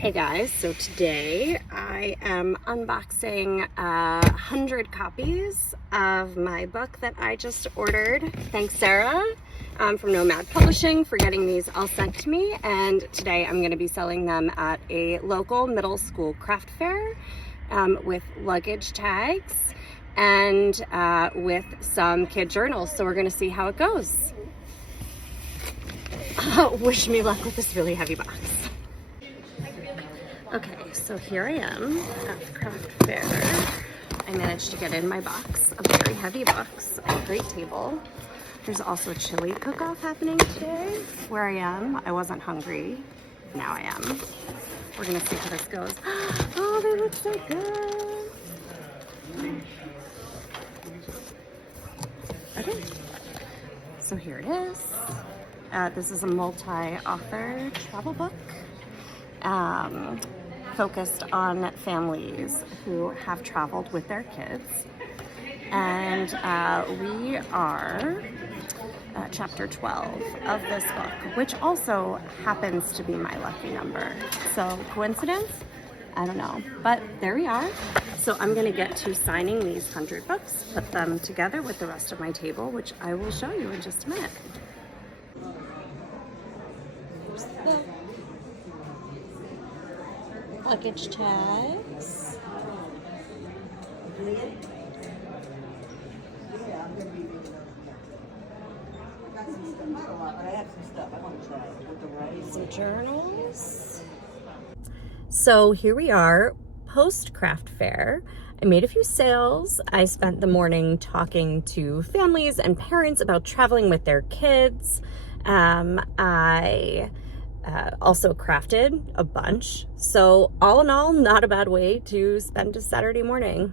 Hey guys, so today I am unboxing 100 copies of my book that I just ordered. Thanks Sarah from Nomad Publishing for getting these all sent to me, and today I'm going to be selling them at a local middle school craft fair with luggage tags and with some kid journals, so we're going to see how it goes. Wish me luck with this really heavy box. Okay, so here I am at the craft fair. I managed to get in my box, a very heavy box, a great table. There's also a chili cook-off happening today. Where I am, I wasn't hungry. Now I am. We're gonna see how this goes. Oh, they look so good. Okay, so here it is. This is a multi-author travel book. Focused on families who have traveled with their kids. And we are chapter 12 of this book, which also happens to be my lucky number. So coincidence? I don't know, but there we are. So I'm gonna get to signing these 100 books, put them together with the rest of my table, which I will show you in just a minute. Here's the book. Luggage tags. Some journals. So here we are, post craft fair. I made a few sales. I spent the morning talking to families and parents about traveling with their kids. I also crafted a bunch. So all in all, not a bad way to spend a Saturday morning.